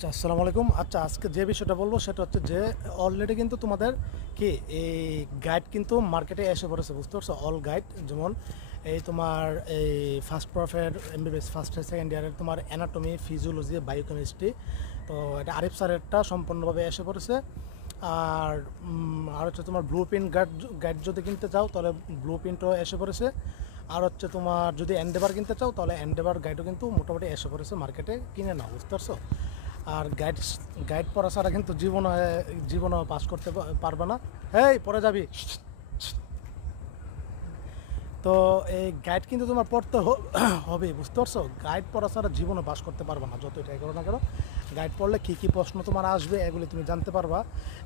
আচ্ছা, আসসালামু আলাইকুম। আচ্ছা, আজকে যে বিষয়টা বলবো সেটা হচ্ছে যে অলরেডি কিন্তু তোমাদের কি এই গাইড কিন্তু মার্কেটে এসে পড়েছে, বুঝতে পারছো? অল গাইড, যেমন এই তোমার এই ফার্স্ট প্রফের এমবিবিএস ফার্স্ট সেকেন্ড ইয়ারের তোমার অ্যানাটমি, ফিজিওলজি, বায়োকেমিস্ট্রি, তো এটা আরিফ স্যারেরটা সম্পূর্ণভাবে এসে পড়েছে। আর আর হচ্ছে তোমার ব্লু প্রিন্ট গাইড গাইড যদি কিনতে চাও তাহলে ব্লু প্রিন্টও এসে পড়েছে। আর হচ্ছে তোমার যদি এন্ডেভার কিনতে চাও তাহলে এন্ডেভার গাইডও কিন্তু মোটামুটি এসে পড়েছে, মার্কেটে কিনে নাও, বুঝতে পারছো? আর গাইড গাইড পড়া ছাড়া কিন্তু জীবনও পাস করতে পারবে না। এই পড়ে যাবি। তো এই গাইড কিন্তু তোমার পড়তে হবে, বুঝতে পারছো? গাইড পড়া ছাড়া জীবনও পাস করতে পারবে না, যত এটাই করো না কেন। গাইড পড়লে কী কী প্রশ্ন তোমার আসবে এগুলি তুমি জানতে পারবা,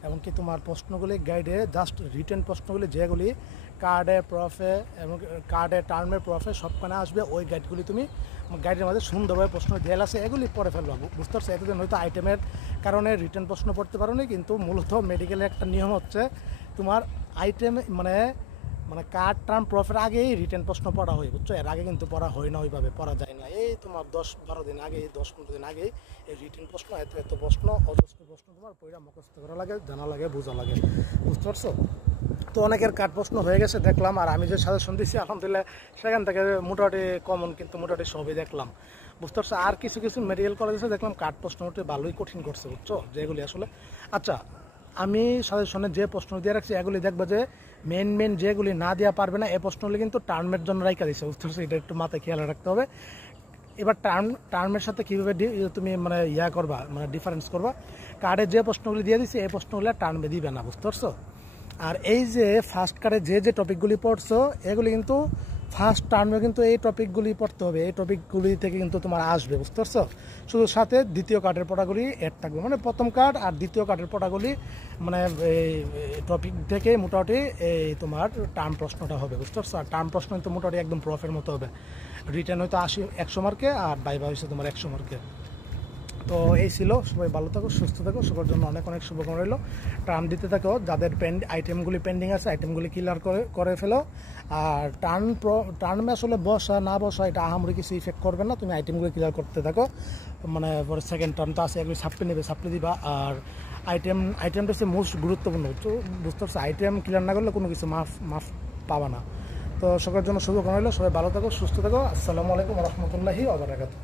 এবং কি তোমার প্রশ্নগুলি গাইডে জাস্ট রিটেন প্রশ্নগুলি যেগুলি কার্ডে প্রফে এবং কার্ডে টার্মে প্রফে সবখানে আসবে, ওই গাইডগুলি তুমি গাইডের মাঝে সুন্দরভাবে প্রশ্ন দেয়াল আছে এগুলি পড়ে ফেলবা, বুঝতে পারছো? এতদিন হয়তো আইটেমের কারণে রিটেন প্রশ্ন পড়তে পারো নি, কিন্তু মূলত মেডিকেলের একটা নিয়ম হচ্ছে তোমার আইটেম মানে মানে কার্ড টার্ম প্রফের আগেই রিটেন প্রশ্ন পড়া হয়, বুঝছো? এর আগে কিন্তু পড়া হয় না, ওইভাবে পড়া যায় না। এই তোমার 10-12 দিন আগে, 10-15 দিন আগেই এই রিটেন প্রশ্ন, এত এত প্রশ্ন, অজস্র প্রশ্ন তোমার পড়া মুখস্থ করা লাগে, জানা লাগে, বোঝা লাগে, বুঝতে পারছো? তো অনেকের কাট প্রশ্ন হয়ে গেছে দেখলাম, আর আমি যে সাজেশন দিচ্ছি আলহামদুলিল্লাহ সেখান থেকে মোটামুটি কমন, কিন্তু মোটামুটি সবই দেখলাম, বুঝতে পারছো? আর কিছু কিছু মেডিকেল কলেজে দেখলাম কাট প্রশ্ন ভালোই কঠিন করছে, বুঝছো? যেগুলি আসলে আচ্ছা, আমি সাজেশনে যে প্রশ্ন দিয়ে রাখছি এগুলি দেখবে যে মেন যেগুলি না দেওয়া পারবে না, এই প্রশ্নগুলি কিন্তু টার্মের জন্য রাইখা দিচ্ছে, বুঝতে পারছো? এটা একটু মাথায় খেয়াল রাখতে হবে। এবার টার্মের সাথে কীভাবে তুমি মানে করবা, মানে ডিফারেন্স করবা। কার্ডে যে প্রশ্নগুলি দিয়ে দিচ্ছে এই প্রশ্নগুলি টার্মে দিবে না, বুঝতে পারছো? আর এই যে ফার্স্ট কার্ডে যে টপিকগুলি পড়ছো এগুলি কিন্তু ফার্স্ট টার্মে কিন্তু এই টপিকগুলি পড়তে হবে, এই টপিকগুলি থেকে কিন্তু তোমার আসবে, বুঝতে পারছো? শুধু সাথে দ্বিতীয় কার্ডের পড়াগুলি অ্যাড থাকবে, মানে প্রথম কার্ড আর দ্বিতীয় কার্ডের পড়াগুলি মানে এই টপিক থেকে মোটামুটি এই তোমার টার্ম প্রশ্নটা হবে, বুঝতে পারছো? আর টার্ম প্রশ্ন কিন্তু মোটামুটি একদম প্রফের মতো হবে। রিটার্ন হয়তো 100 মার্কে, আর ভাইভা হয়েছে তোমার 100 মার্কে। তো এই ছিল, সবাই ভালো থাকো, সুস্থ থাকো, সবার জন্য অনেক অনেক শুভকামনা রইল। টার্ম দিতে থাকো, যাদের আইটেমগুলি পেন্ডিং আছে আইটেমগুলি ক্লিয়ার করে ফেলো। আর টার্মে আসলে বসা না বসা এটা আহামরি কিছু ইফেক্ট করবে না, তুমি আইটেমগুলি ক্লিয়ার করতে থাকো। মানে পরে সেকেন্ড টার্ম তো আছে, এগুলি সাপ্লি নেবে, সাপ্লি দিবা। আর আইটেমটা হচ্ছে মোস্ট গুরুত্বপূর্ণ, বুঝতে পারছো? আইটেম ক্লিয়ার না করলে কোনো কিছু মাফ পাবা না। তো সবার জন্য শুভকামনা রইল, সবাই ভালো থাকো, সুস্থ থাকো। আসসালামু আলাইকুম রহমতুল্লাহি ওয়া বারাকাতুহু।